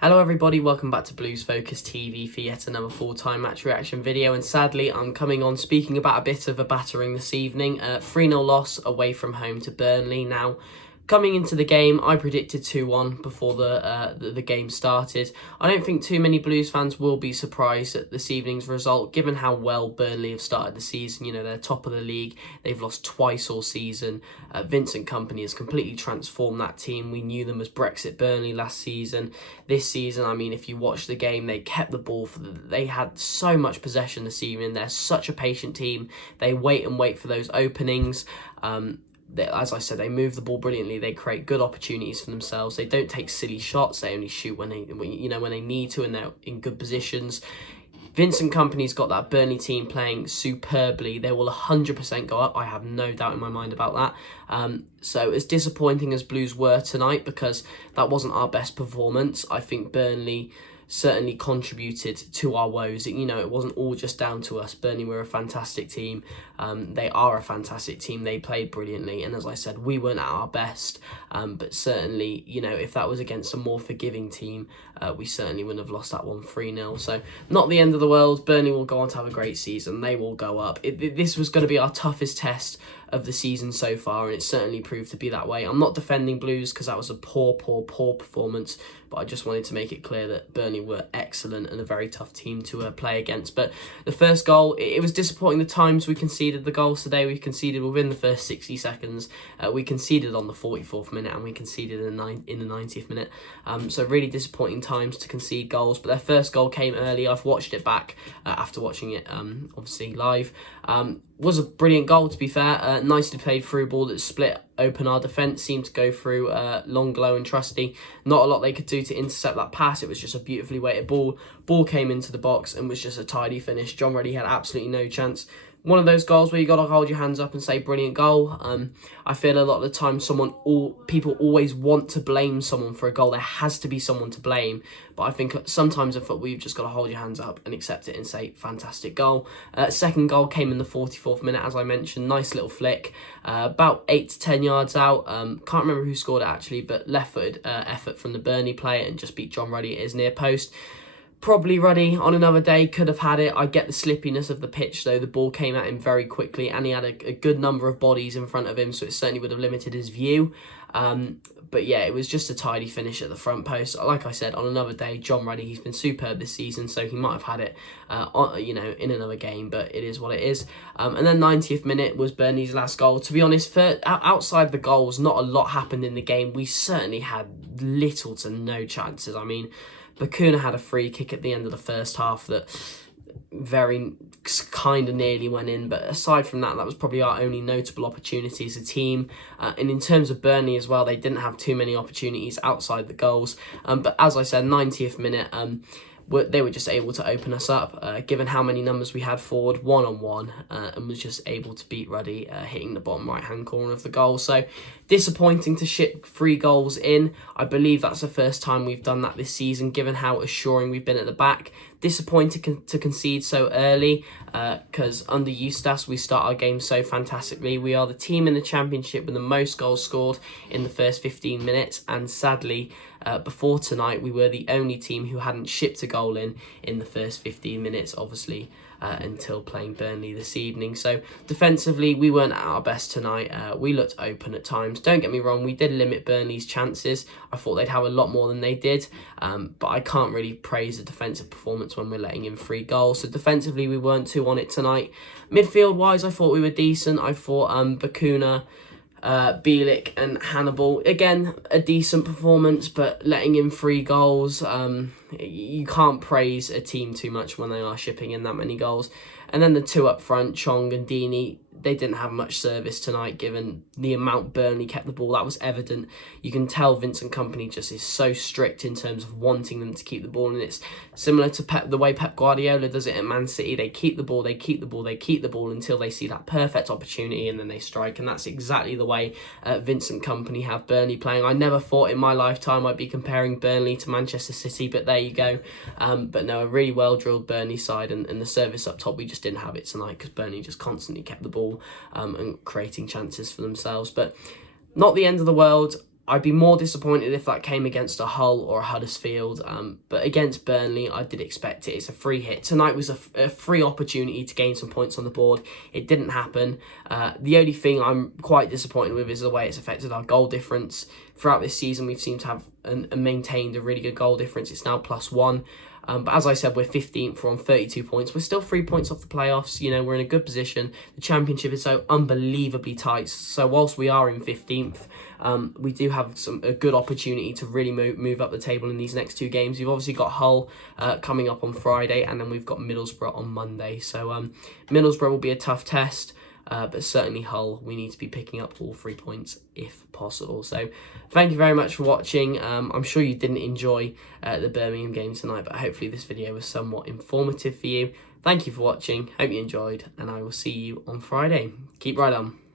Hello everybody, welcome back to Blues Focus TV for yet another full-time match reaction video, and sadly I'm coming on speaking about a bit of a battering this evening. 3-0 loss away from home to Burnley. Now, coming into the game, I predicted 2-1 before the game started. I don't think too many Blues fans will be surprised at this evening's result, given how well Burnley have started the season. You know, they're top of the league. They've lost twice all season. Vincent Kompany has completely transformed that team. We knew them as Brexit Burnley last season. This season, I mean, if you watch the game, they kept the ball. They had so much possession this evening. They're such a patient team. They wait and wait for those openings. As I said, they move the ball brilliantly. They create good opportunities for themselves. They don't take silly shots. They only shoot when they need to, and they're in good positions. Vincent Kompany's got that Burnley team playing superbly. They will 100% go up. I have no doubt in my mind about that. So as disappointing as Blues were tonight, because that wasn't our best performance, I think Burnley certainly contributed to our woes. You know, it wasn't all just down to us. Burnley were a fantastic team. They are a fantastic team. They played brilliantly. And as I said, we weren't at our best. But certainly, you know, if that was against a more forgiving team, we certainly wouldn't have lost that one 3-0. So not the end of the world. Burnley will go on to have a great season. They will go up. This was going to be our toughest test of the season so far, and it certainly proved to be that way. I'm not defending Blues because that was a poor performance, but I just wanted to make it clear that Burnley were excellent and a very tough team to play against. But the first goal, it was disappointing the times we conceded the goals today. We conceded within the first 60 seconds. We conceded on the 44th minute, and we conceded in the 90th minute. So really disappointing times to concede goals. But their first goal came early. I've watched it back after watching it, obviously live. Was a brilliant goal, to be fair. Nicely played through ball that split open our defence. Seemed to go through Longlow and Trusty. Not a lot they could do to intercept that pass. It was just a beautifully weighted ball. Ball came into the box and was just a tidy finish. John Ruddy had absolutely no chance. One of those goals where you got to hold your hands up and say brilliant goal. I feel a lot of the time people always want to blame someone for a goal. There has to be someone to blame. But I think sometimes in football you've just got to hold your hands up and accept it and say fantastic goal. Second goal came in the 44th minute, as I mentioned. Nice little flick. About 8 to 10 yards out. Can't remember who scored it actually, but left-footed effort from the Burnley player and just beat John Ruddy at his near post. Probably Ruddy on another day could have had it. I get the slippiness of the pitch though. The ball came at him very quickly and he had a good number of bodies in front of him, so it certainly would have limited his view. But yeah, it was just a tidy finish at the front post. Like I said, on another day, John Ruddy, he's been superb this season, so he might have had it, in another game, but it is what it is. And then 90th minute was Burnley's last goal. To be honest, outside the goals, not a lot happened in the game. We certainly had little to no chances. I mean, Bacuna had a free kick at the end of the first half that very kind of nearly went in, but aside from that, that was probably our only notable opportunity as a team. And in terms of Burnley as well, they didn't have too many opportunities outside the goals. But as I said, 90th minute, they were just able to open us up, given how many numbers we had forward, one-on-one, and was just able to beat Ruddy, hitting the bottom right-hand corner of the goal. So disappointing to ship 3 goals in. I believe that's the first time we've done that this season, given how assuring we've been at the back. Disappointed to concede so early, because under Eustace we start our game so fantastically. We are the team in the Championship with the most goals scored in the first 15 minutes, and sadly, before tonight, we were the only team who hadn't shipped a goal in the first 15 minutes, obviously, until playing Burnley this evening. So defensively, we weren't at our best tonight. We looked open at times. Don't get me wrong, we did limit Burnley's chances. I thought they'd have a lot more than they did, but I can't really praise the defensive performance when we're letting in 3 goals. So defensively, we weren't too on it tonight. Midfield-wise, I thought we were decent. I thought Bacuna, Bielik and Hannibal, again, a decent performance, but letting in 3 goals, you can't praise a team too much when they are shipping in that many goals. And then the 2 up front, Chong and Deeney, they didn't have much service tonight, given the amount Burnley kept the ball. That was evident. You can tell Vincent Kompany just is so strict in terms of wanting them to keep the ball, and it's similar to the way Pep Guardiola does it at Man City. They keep the ball, they keep the ball, they keep the ball until they see that perfect opportunity, and then they strike. And that's exactly the way Vincent Kompany have Burnley playing. I never thought in my lifetime I'd be comparing Burnley to Manchester City, but there you go. But no, a really well-drilled Burnley side, and the service up top, we just didn't have it tonight because Burnley just constantly kept the ball and creating chances for themselves. But not the end of the world. I'd be more disappointed if that came against a Hull or a Huddersfield, but against Burnley, I did expect it. It's a free hit. Tonight was a free opportunity to gain some points on the board. It didn't happen. The only thing I'm quite disappointed with is the way it's affected our goal difference. Throughout this season, we've seemed to have and maintained a really good goal difference. It's now +1. But as I said, we're 15th, we're on 32 points. We're still 3 points off the playoffs. You know, we're in a good position. The Championship is so unbelievably tight. So whilst we are in 15th, we do have a good opportunity to really move up the table in these next 2 games. We've obviously got Hull coming up on Friday, and then we've got Middlesbrough on Monday. So Middlesbrough will be a tough test. But certainly Hull, we need to be picking up all 3 points if possible. So thank you very much for watching. I'm sure you didn't enjoy the Birmingham game tonight, but hopefully this video was somewhat informative for you. Thank you for watching. Hope you enjoyed, and I will see you on Friday. Keep right on.